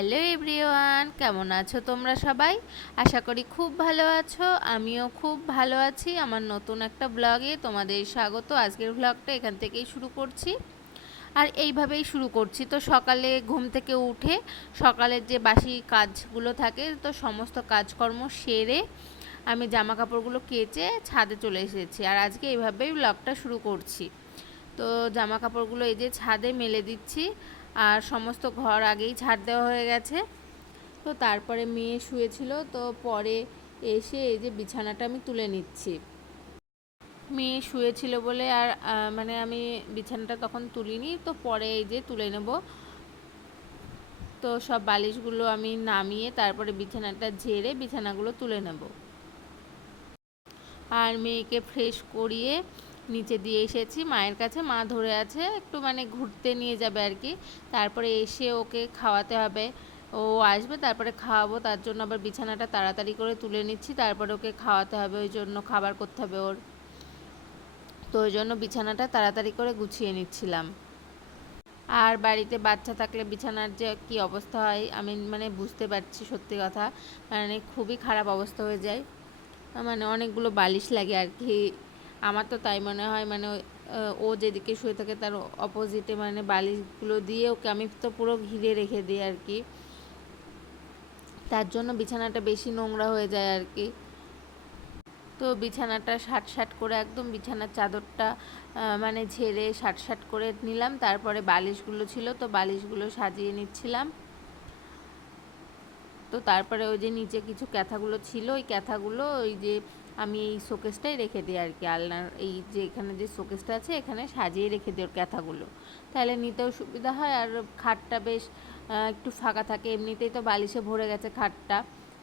Hello everyone, কেমন আছো তোমরা সবাই? আশা করি খুব ভালো আছো। আমিও খুব ভালো আছি। আমার নতুন একটা ব্লগে তোমাদের স্বাগত। আজকের ব্লগটা এখান থেকেই শুরু করছি, আর এইভাবেই শুরু করছি। তো সকালে ঘুম থেকে উঠে সকালের যে বাসি কাজগুলো থাকে, তো সমস্ত কাজকর্ম সেরে আমি জামা কাপড়গুলো কেচে ছাদে চলে এসেছি, আর আজকে এইভাবেই ব্লগটা শুরু করছি। তো জামা কাপড়গুলো এই যে ছাদে মেলে দিচ্ছি, আর সমস্ত ঘর আগেই ঝাড় দেওয়া হয়ে গেছে। তো তারপরে মেয়ে শুয়েছিল, তো পরে এসে এই যে বিছানাটা আমি তুলে নিচ্ছি। মেয়ে শুয়েছিল বলে আর মানে আমি বিছানাটা তখন তুলিনি, তো পরে এই যে তুলে নেব। তো সব বালিশগুলো আমি নামিয়ে তারপরে বিছানাটা ঝেড়ে বিছানাগুলো তুলে নেব। আর মেয়েকে ফ্রেশ করিয়ে নিচে দিয়ে এসেছি মায়ের কাছে। মা ধরে আছে, একটু মানে ঘুরতে নিয়ে যাবে আর কি। তারপরে এসে ওকে খাওয়াতে হবে, ও আসবে তারপরে খাওয়াবো। তার জন্য আবার বিছানাটা তাড়াতাড়ি করে তুলে নিচ্ছি, তারপরে ওকে খাওয়াতে হবে, ওই জন্য খাবার করতে হবে ওর। তো ওই জন্য বিছানাটা তাড়াতাড়ি করে গুছিয়ে নিচ্ছিলাম। আর বাড়িতে বাচ্চা থাকলে বিছানার যে কী অবস্থা হয় আমি মানে বুঝতে পারছি, সত্যি কথা মানে খুবই খারাপ অবস্থা হয়ে যায়। মানে অনেকগুলো বালিশ লাগে আর কি। আমার তো তাই মনে হয়, মানে ও যেদিকে শুয়ে থাকে তার অপোজিটে মানে বালিশগুলো দিয়ে ওকে আমি তো পুরো ঘিরে রেখে দিই আর কি। তার জন্য বিছানাটা বেশি নোংরা হয়ে যায় আর কি। তো বিছানাটা সাট করে একদম বিছানার চাদরটা মানে ঝেড়ে সাট করে নিলাম। তারপরে বালিশগুলো ছিল, তো বালিশগুলো সাজিয়ে নিচ্ছিলাম। তো তারপরে ওই যে নিচে কিছু ক্যাথাগুলো ছিল, ওই ক্যাথাগুলো ওই যে আমি এই শোকেসটাই রেখে দিই আর কি। আলনার এই যে এখানে যে শোকেসটা আছে এখানে সাজিয়ে রেখে দিই ওর ক্যাথাগুলো, তাহলে নিতেও সুবিধা হয়। আর খাটটা বেশ একটু ফাঁকা থাকে, এমনিতেই তো বালিশে ভরে গেছে খাটটা,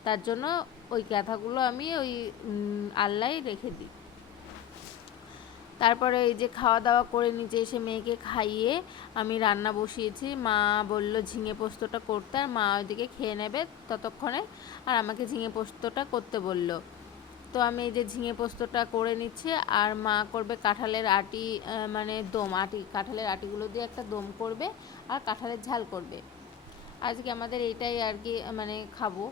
তার জন্য ওই ক্যাথাগুলো আমি ওই আলনায় রেখে দিই। তারপরে এই যে খাওয়া দাওয়া করে নিচে এসে মেয়েকে খাইয়ে আমি রান্না বসিয়েছি। মা বলল ঝিঙে পোস্তটা করতে, আর মা ওইদিকে খেয়ে নেবে ততক্ষণে, আর আমাকে ঝিঙে পোস্তটা করতে বলল। তো আমি এই যে ঝিঙে পোস্তটা করে নিচ্ছি, আর মা করবে কাঁঠালের আটি, মানে দম আটি, কাঁঠালের আটিগুলো দিয়ে একটা দম করবে, আর কাঁঠালের ঝাল করবে। আজকে আমাদের এইটাই আর কি মানে খাবো।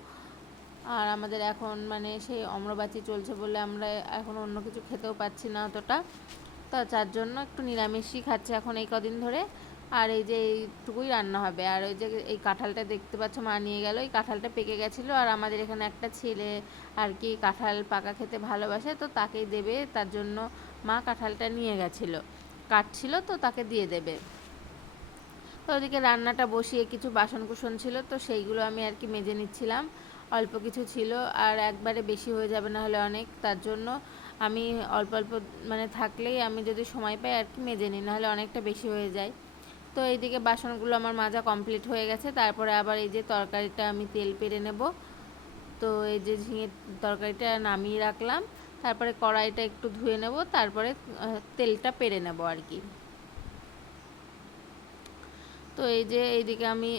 আর আমাদের এখন মানে সেই অম্রবাচী চলছে বলে আমরা এখন অন্য কিছু খেতেও পাচ্ছি না অতটা, তো যার জন্য একটু নিরামিষই খাচ্ছে এখন এই কদিন ধরে। আর এই যে এইটুকুই রান্না হবে। আর ওই যে এই কাঁঠালটা দেখতে পাচ্ছ মা নিয়ে গেল, এই কাঁঠালটা পেকে গেছিলো, আর আমাদের এখানে একটা ছেলে আর কি কাঁঠাল পাকা খেতে ভালোবাসে, তো তাকেই দেবে, তার জন্য মা কাঁঠালটা নিয়ে গেছিলো, কাটছিল তো তাকে দিয়ে দেবে। তো ওদিকে রান্নাটা বসিয়ে কিছু বাসনকুসন ছিল, তো সেইগুলো আমি আর কি মেজে নিচ্ছিলাম। অল্প কিছু ছিল, আর একবারে বেশি হয়ে যাবে না হলে অনেক, তার জন্য আমি অল্প অল্প মানে থাকলেই আমি যদি সময় পাই আর কি মেজে নিই, নাহলে অনেকটা বেশি হয়ে যায়। তো এইদিকে বাসনগুলো আমার মাজা কমপ্লিট হয়ে গেছে। তারপরে আবার এই যে তরকারিটা আমি তেল পেড়ে নেব। তো এই যে ঝিঙে তরকারিটা নামিয়ে রাখলাম, তারপরে কড়াইটা একটু ধুয়ে নেব, তারপরে তেলটা পেড়ে নেব আর কি। তো এই যে এইদিকে আমি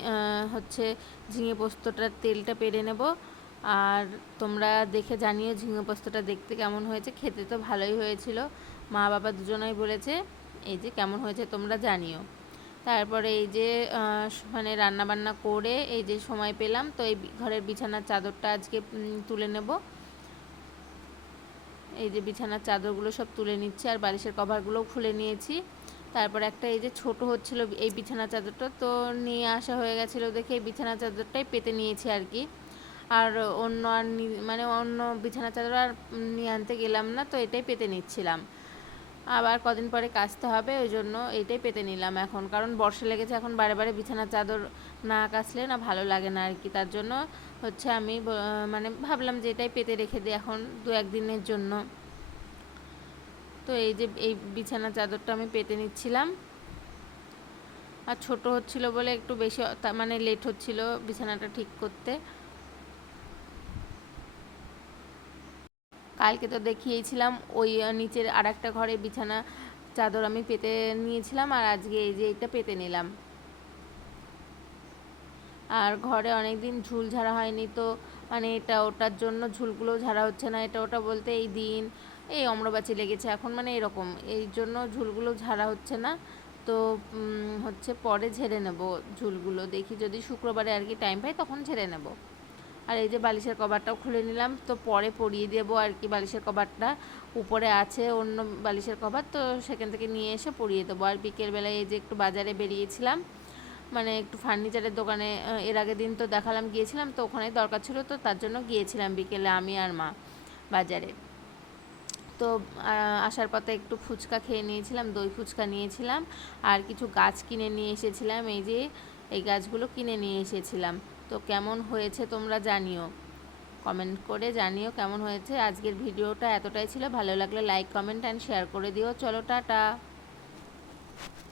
হচ্ছে ঝিঙে পোস্তটার তেলটা পেড়ে নেব। আর তোমরা দেখে জানিও ঝিঙে পোস্তটা দেখতে কেমন হয়েছে। খেতে তো ভালোই হয়েছিল, মা বাবা দুজনেই বলেছে। এই যে কেমন হয়েছে তোমরা জানিও। তারপরে এই যে মানে রান্নাবান্না করে এই যে সময় পেলাম, তো এই ঘরের বিছানার চাদরটা আজকে তুলে নেব। এই যে বিছানার চাদরগুলো সব তুলে নিচ্ছি, আর বালিশের কভারগুলোও খুলে নিয়েছি। তারপর একটা এই যে ছোট হচ্ছিল এই বিছানা চাদরটা, তো নিয়ে আসা হয়ে গেছিলো দেখে এই বিছানা চাদরটাই পেতে নিয়েছি আর কি। আর অন্য আর মানে অন্য বিছানা চাদর আর নিয়ে আনতে গেলাম না, তো এটাই পেতে নিচ্ছিলাম। আবার কদিন পরে কাচতে হবে, ওই জন্য এইটাই পেতে নিলাম এখন, কারণ বর্ষা লেগেছে, এখন বারে বারে বিছানার চাদর না কাচলে না ভালো লাগে না আর কি। তার জন্য হচ্ছে আমি মানে ভাবলাম যে এটাই পেতে রেখে দিই এখন 2-1 দিনের জন্য। তো এই যে এই বিছানা চাদরটা আমি পেতে নিচ্ছিলাম। আর ছোট হচ্ছিল বলে একটু বেশি মানে লেট হচ্ছিল বিছানাটা ঠিক করতে। কালকে তো দেখিয়েছিলাম ওই নিচের আর একটা ঘরে বিছানা চাদর আমি পেতে নিয়েছিলাম, আর আজকে এই যে এটা পেতে নিলাম। আর ঘরে অনেক দিন ঝুল ঝাড়া হয়নি, তো মানে এটা ওটার জন্য ঝুলগুলো ঝাড়া হচ্ছে না। এটা ওটা বলতে এই অম্রবাচী লেগেছে এখন, মানে এরকম এই জন্য ঝুলগুলো ঝাড়া হচ্ছে না। তো হচ্ছে পরে ঝেড়ে নেব ঝুলগুলো, দেখি যদি শুক্রবারে আর কি টাইম পাই তখন ঝেড়ে নেব। আর এই যে বালিশের কভারটাও খুলে নিলাম, তো পরে পরিয়ে দেবো আর কি। বালিশের কভারটা উপরে আছে অন্য বালিশের কভার, তো সেখান থেকে নিয়ে এসে পরিয়ে দেবো। আর বিকেলবেলায় এই যে একটু বাজারে বেরিয়েছিলাম, মানে একটু ফার্নিচারের দোকানে, এর আগের দিন তো দেখালাম গিয়েছিলাম, তো ওখানে দরকার ছিল, তো তার জন্য গিয়েছিলাম বিকেলে আমি আর মা বাজারে। তো আসার পথে একটু ফুচকা খেয়ে নিয়েছিলাম, দই ফুচকা নিয়েছিলাম, আর কিছু গাছ কিনে নিয়ে এসেছিলাম। এই যে এই গাছগুলো কিনে নিয়ে এসেছিলাম। তো কেমন হয়েছে তোমরা জানিও, কমেন্ট করে জানিও কেমন হয়েছে। আজকের ভিডিওটা এতটাই ছিল, ভালো লাগলে লাইক কমেন্ট অ্যান্ড শেয়ার করে দিও। চলো টাটা।